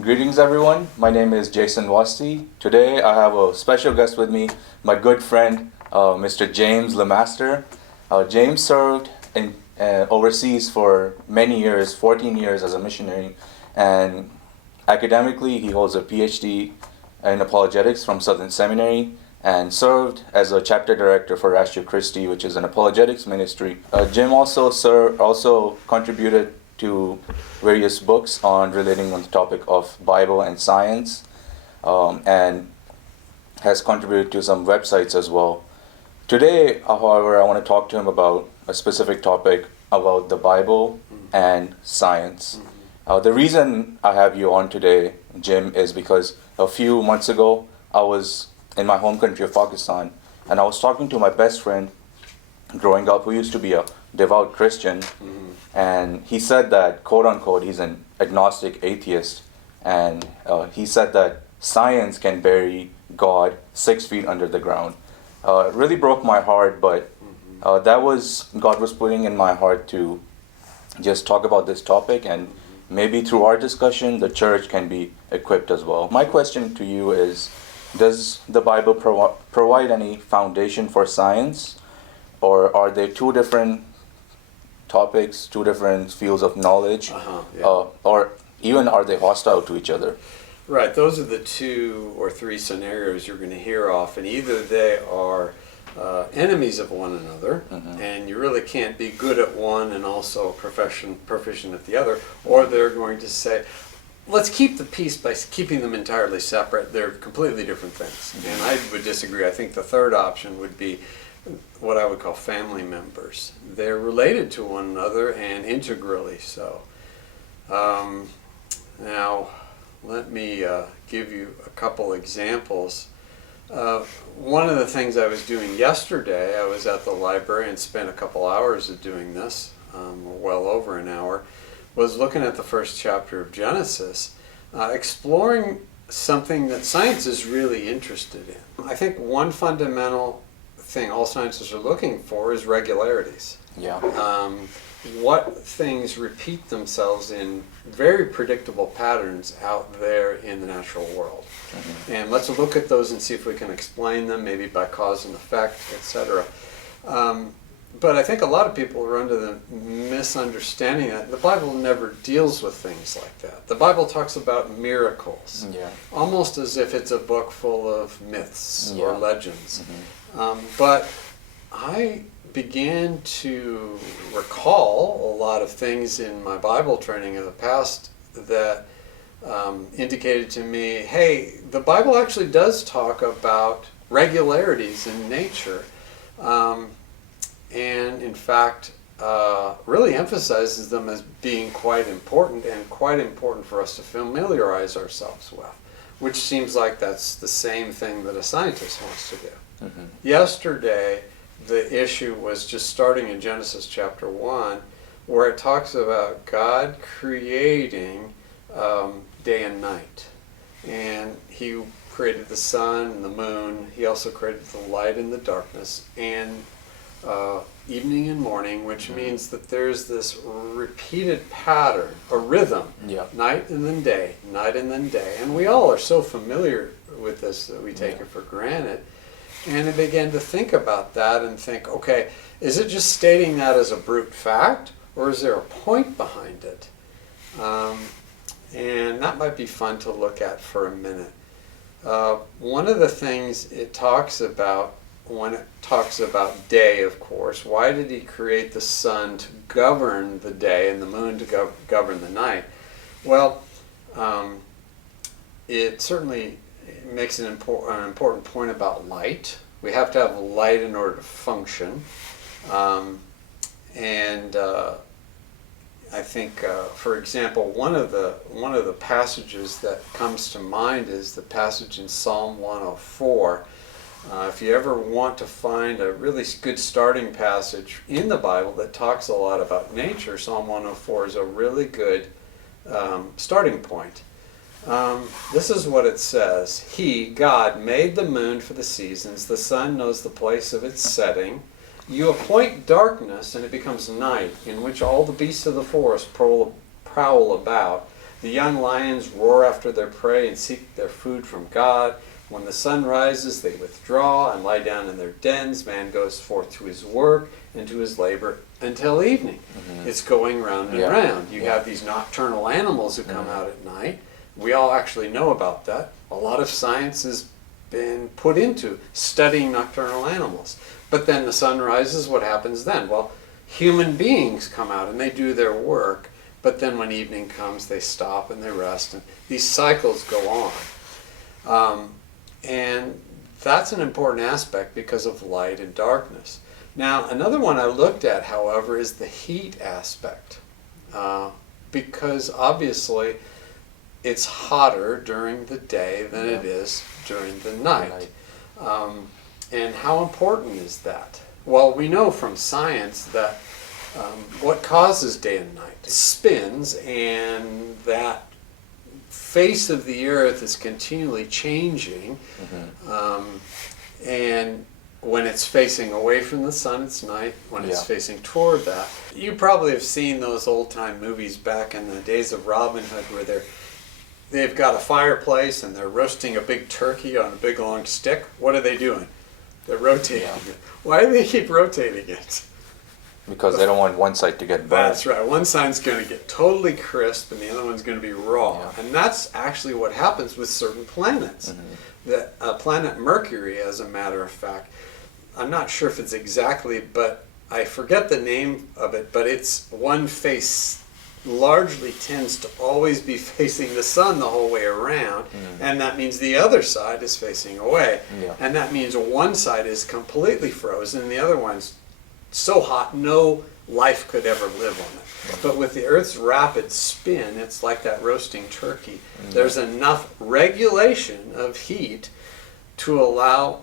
Greetings, everyone. My name is Jason Wasti. Today, I have a special guest with me, my good friend, Mr. James Lemaster. James served in overseas for many years, 14 years as a missionary, and academically, he holds a PhD in apologetics from Southern Seminary and served as a chapter director for Ratio Christi, which is an apologetics ministry. Jim also contributed to various books on relating on the topic of Bible and science, and has contributed to some websites as well. Today, however, I want to talk to him about a specific topic about the Bible and science. The reason I have you on today, Jim, is because a few months ago, I was in my home country of Pakistan, and I was talking to my best friend growing up who used to be a devout Christian, and he said that, quote unquote, he's an agnostic atheist, and he said that science can bury God 6 feet under the ground. It really broke my heart, but God was putting in my heart to just talk about this topic, and maybe through our discussion, the church can be equipped as well. My question to you is, does the Bible provide any foundation for science, or are they two different topics, two different fields of knowledge, or even are they hostile to each other? Right, those are the 2 or 3 scenarios you're going to hear often. Either they are enemies of one another, and you really can't be good at one and also proficient at the other, or they're going to say, let's keep the peace by keeping them entirely separate. They're completely different things. And I would disagree. I think the third option would be what I would call family members. They're related to one another and integrally so. Now, let me give you a couple examples. One of the things I was doing yesterday, I was at the library and spent a couple hours of doing this, well over an hour, was looking at the first chapter of Genesis, exploring something that science is really interested in. I think one fundamental thing all scientists are looking for is regularities. Yeah. What things repeat themselves in very predictable patterns out there in the natural world. And let's look at those and see if we can explain them, maybe by cause and effect, etc. But I think a lot of people are under the misunderstanding that the Bible never deals with things like that. The Bible talks about miracles, almost as if it's a book full of myths or legends. But I began to recall a lot of things in my Bible training in the past that indicated to me, hey, the Bible actually does talk about regularities in nature, and in fact really emphasizes them as being quite important and quite important for us to familiarize ourselves with, which seems like that's the same thing that a scientist wants to do. Yesterday, the issue was just starting in Genesis chapter 1, where it talks about God creating day and night. And he created the sun and the moon. He also created the light and the darkness, and evening and morning, which means that there's this repeated pattern, a rhythm, night and then day, night and then day. And we all are so familiar with this that we take it for granted. And I began to think about that and think, okay, is it just stating that as a brute fact, or is there a point behind it? And that might be fun to look at for a minute. One of the things it talks about, when it talks about day, of course, why did he create the sun to govern the day and the moon to govern the night? Well, it certainly makes an important point about light. We have to have light in order to function. And I think, for example, one of the passages that comes to mind is the passage in Psalm 104. If you ever want to find a really good starting passage in the Bible that talks a lot about nature, Psalm 104 is a really good starting point. This is what it says. He, God, made the moon for the seasons. The sun knows the place of its setting. You appoint darkness, and it becomes night, in which all the beasts of the forest prowl about. The young lions roar after their prey and seek their food from God. When the sun rises, they withdraw and lie down in their dens. Man goes forth to his work and to his labor until evening. It's going round and round. You have these nocturnal animals who come out at night. We all actually know about that. A lot of science has been put into studying nocturnal animals. But then the sun rises, what happens then? Well, human beings come out and they do their work, but then when evening comes, they stop and they rest, and these cycles go on. And that's an important aspect because of light and darkness. Now, another one I looked at, however, is the heat aspect, because obviously it's hotter during the day than it is during the night. And how important is that? Well, we know from science that what causes day and night? It spins, and that face of the earth is continually changing. And when it's facing away from the sun, it's night. When it's facing toward that, you probably have seen those old-time movies back in the days of Robin Hood, where they've got a fireplace and they're roasting a big turkey on a big long stick. What are they doing? They're rotating it. Why do they keep rotating it? Because they don't want one side to get burned. That's right. One side's going to get totally crisp and the other one's going to be raw. And that's actually what happens with certain planets. The planet Mercury, as a matter of fact, I'm not sure if it's exactly, but I forget the name of it, but it's one face largely tends to always be facing the sun the whole way around, and that means the other side is facing away. And that means one side is completely frozen and the other one's so hot no life could ever live on it. But with the Earth's rapid spin, it's like that roasting turkey. There's enough regulation of heat to allow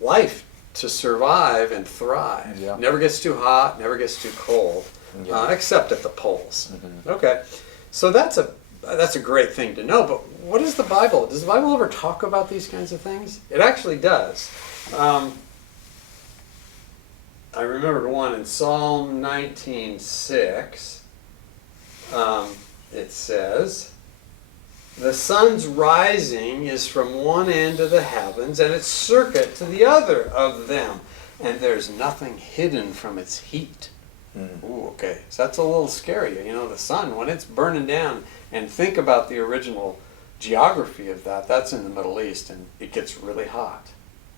life to survive and thrive. Never gets too hot, never gets too cold, except at the poles. Okay, so that's a great thing to know. But what is the Bible? Does the Bible ever talk about these kinds of things? It actually does. I remembered one in Psalm 19:6. It says, "The sun's rising is from one end of the heavens, and its circuit to the other of them, and there's nothing hidden from its heat." Ooh, okay, so that's a little scary. You know, the sun, when it's burning down, and think about the original geography of that, that's in the Middle East, and it gets really hot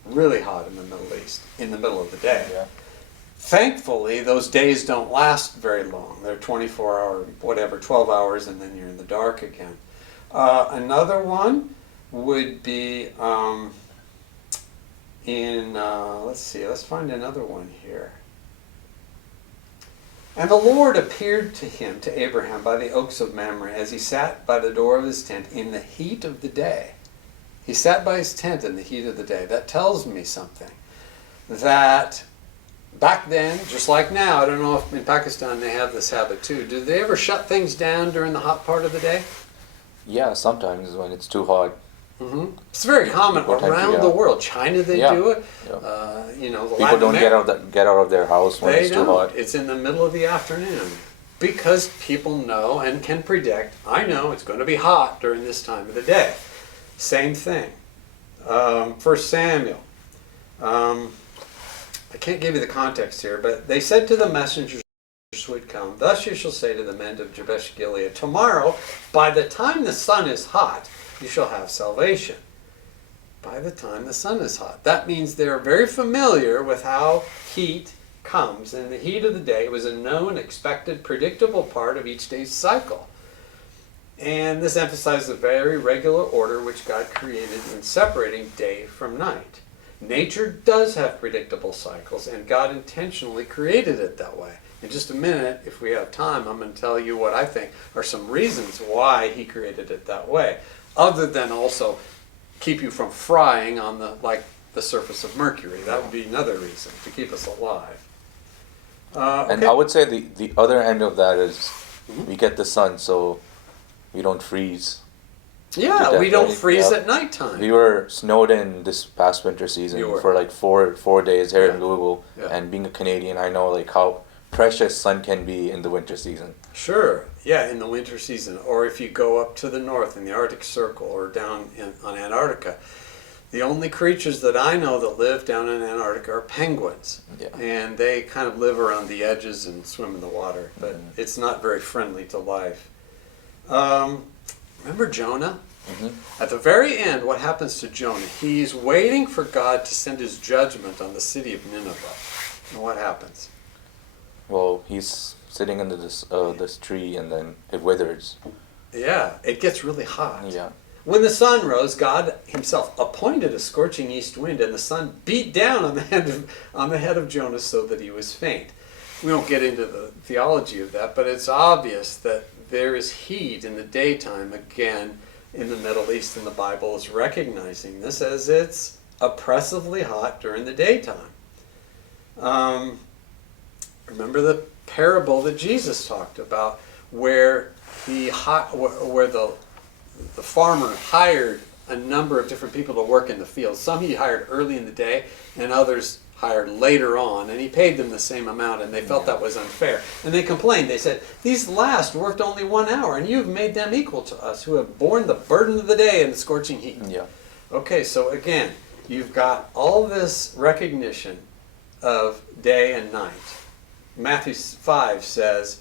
in the Middle East, in the middle of the day. Thankfully, those days don't last very long. They're 24-hour, whatever, 12 hours, and then you're in the dark again. Another one would be let's find another one here. "And the Lord appeared to him, to Abraham, by the oaks of Mamre, as he sat by the door of his tent in the heat of the day." He sat by his tent in the heat of the day. That tells me something. That back then, just like now, I don't know if in Pakistan they have this habit too. Do they ever shut things down during the hot part of the day? Yeah, sometimes when it's too hot. It's very common around the world. China, they do it. You know, the people don't get out of their house when it's too hot. It's in the middle of the afternoon because people know and can predict. I know it's going to be hot during this time of the day. Same thing. 1 Samuel. I can't give you the context here, but they said to the messengers who would come, "Thus you shall say to the men of Jabesh Gilead, tomorrow, by the time the sun is hot, you shall have salvation." By the time the sun is hot. That means they're very familiar with how heat comes. And the heat of the day was a known, expected, predictable part of each day's cycle. And this emphasizes a very regular order which God created in separating day from night. Nature does have predictable cycles, and God intentionally created it that way. In just a minute, if we have time, I'm going to tell you what I think are some reasons why he created it that way, other than also keep you from frying on the surface of Mercury. That would be another reason to keep us alive. And I would say the other end of that is we get the sun, so we don't freeze. Yeah, we don't freeze at nighttime. We were snowed in this past winter season for like four days here in Louisville. And being a Canadian, I know like how precious sun can be in the winter season. Sure, yeah, in the winter season, or if you go up to the north in the Arctic Circle or down on Antarctica. The only creatures that I know that live down in Antarctica are penguins. Yeah. And they kind of live around the edges and swim in the water, but it's not very friendly to life. Remember Jonah? At the very end, what happens to Jonah? He's waiting for God to send his judgment on the city of Nineveh. And what happens? Well, he's sitting under this tree, and then it withers. Yeah, it gets really hot. Yeah. When the sun rose, God himself appointed a scorching east wind, and the sun beat down on the head of Jonah so that he was faint. We won't get into the theology of that, but it's obvious that there is heat in the daytime again in the Middle East, and the Bible is recognizing this as it's oppressively hot during the daytime. Remember the parable that Jesus talked about, where the farmer hired a number of different people to work in the field. Some he hired early in the day, and others hired later on, and he paid them the same amount, and they felt that was unfair. And they complained. They said, "These last worked only 1 hour, and you've made them equal to us, who have borne the burden of the day in the scorching heat." Yeah. Okay, so again, you've got all this recognition of day and night. Matthew 5 says,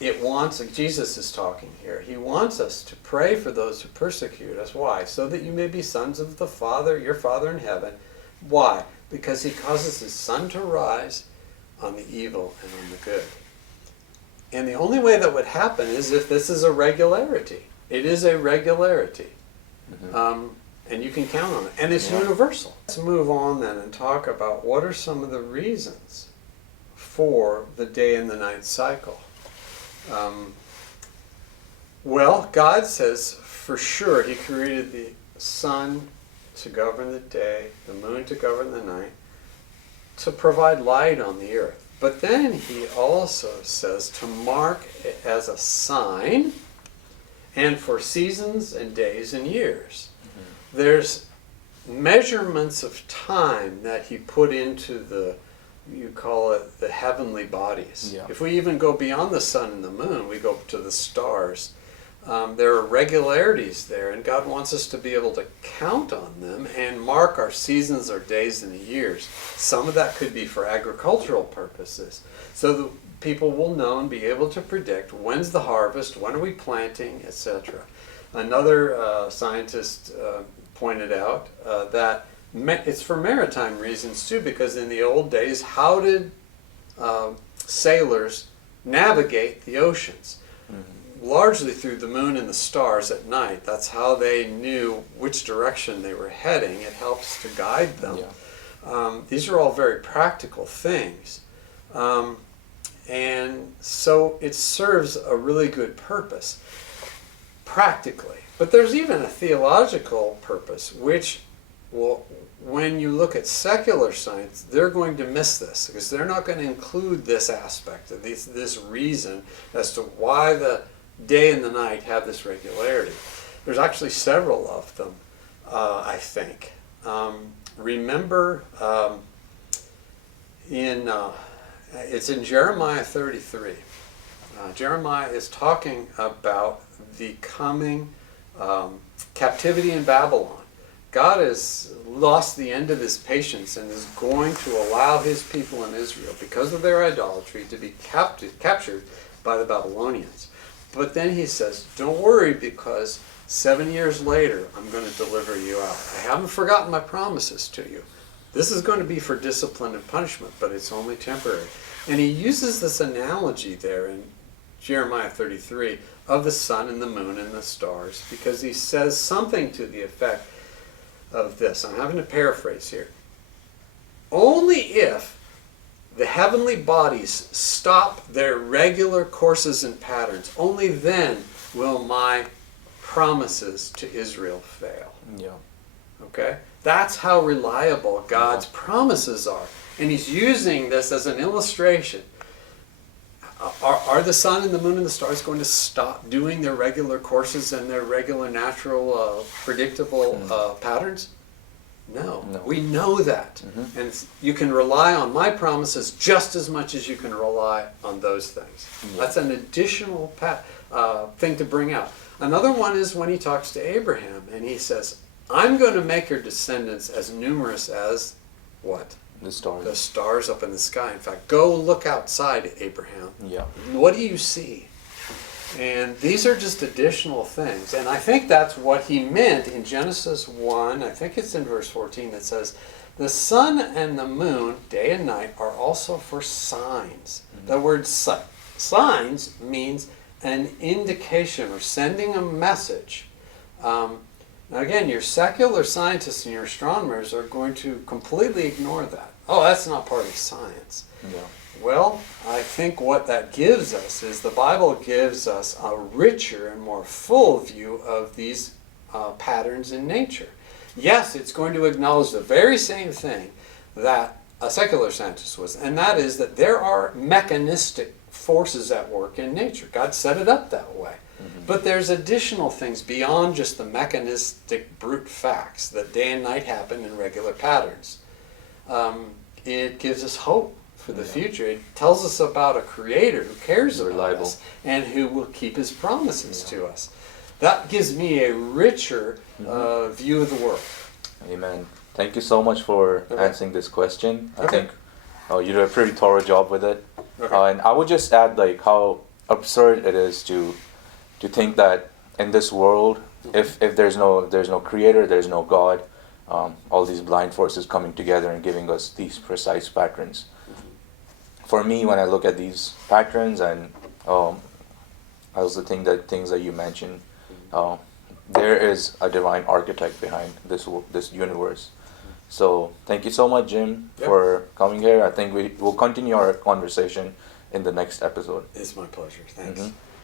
Jesus is talking here, he wants us to pray for those who persecute us. Why? So that you may be sons of the Father, your Father in heaven. Why? Because he causes his sun to rise on the evil and on the good. And the only way that would happen is if this is a regularity. It is a regularity. And you can count on it. And it's universal. Let's move on then and talk about what are some of the reasons for the day and the night cycle. Well, God says for sure he created the sun to govern the day, the moon to govern the night, to provide light on the earth. But then he also says to mark it as a sign and for seasons and days and years. There's measurements of time that he put into you call it the heavenly bodies. Yeah. If we even go beyond the sun and the moon, we go to the stars. There are regularities there, and God wants us to be able to count on them and mark our seasons, our days, and the years. Some of that could be for agricultural purposes, so that people will know and be able to predict when's the harvest, when are we planting, etc. Another scientist pointed out that it's for maritime reasons too, because in the old days, how did sailors navigate the oceans? Largely through the moon and the stars at night. That's how they knew which direction they were heading. It helps to guide them. These are all very practical things. And so it serves a really good purpose, practically. But there's even a theological purpose, which when you look at secular science, they're going to miss this, because they're not going to include this aspect, of this reason as to why the day and the night have this regularity. There's actually several of them, I think. Remember, it's in Jeremiah 33. Jeremiah is talking about the coming captivity in Babylon. God has lost the end of his patience and is going to allow his people in Israel, because of their idolatry, to be captured by the Babylonians. But then he says, don't worry, because 7 years later, I'm going to deliver you out. I haven't forgotten my promises to you. This is going to be for discipline and punishment, but it's only temporary. And he uses this analogy there in Jeremiah 33 of the sun and the moon and the stars, because he says something to the effect of this. I'm having to paraphrase here. Only if the heavenly bodies stop their regular courses and patterns, only then will my promises to Israel fail. Yeah. Okay? That's how reliable God's promises are. And he's using this as an illustration. Are the sun and the moon and the stars going to stop doing their regular courses and their regular natural, predictable patterns? No. No. We know that. And you can rely on my promises just as much as you can rely on those things. Yeah. That's an additional thing to bring out. Another one is when he talks to Abraham and he says, I'm going to make your descendants as numerous as what? The stars. The stars up in the sky. In fact, go look outside, Abraham. Yeah. What do you see? And these are just additional things. And I think that's what he meant in Genesis 1, I think it's in verse 14, that says, the sun and the moon, day and night, are also for signs. The word signs means an indication or sending a message. Now again, your secular scientists and your astronomers are going to completely ignore that. Oh, that's not part of science. Yeah. Well, I think what that gives us is the Bible gives us a richer and more full view of these patterns in nature. Yes, it's going to acknowledge the very same thing that a secular scientist was, and that is that there are mechanistic forces at work in nature. God set it up that way. But there's additional things beyond just the mechanistic brute facts that day and night happen in regular patterns. It gives us hope for the future. It tells us about a creator who cares about us and who will keep his promises to us. That gives me a richer view of the world. Amen. Thank you so much for answering this question. I think you did a pretty thorough job with it. And I would just add like how absurd it is to think that in this world, if there's no creator, there's no God, all these blind forces coming together and giving us these precise patterns. For me, when I look at these patterns and also things that you mentioned, there is a divine architect behind this universe. So thank you so much, Jim, for coming here. I think we will continue our conversation in the next episode. It's my pleasure. Thanks.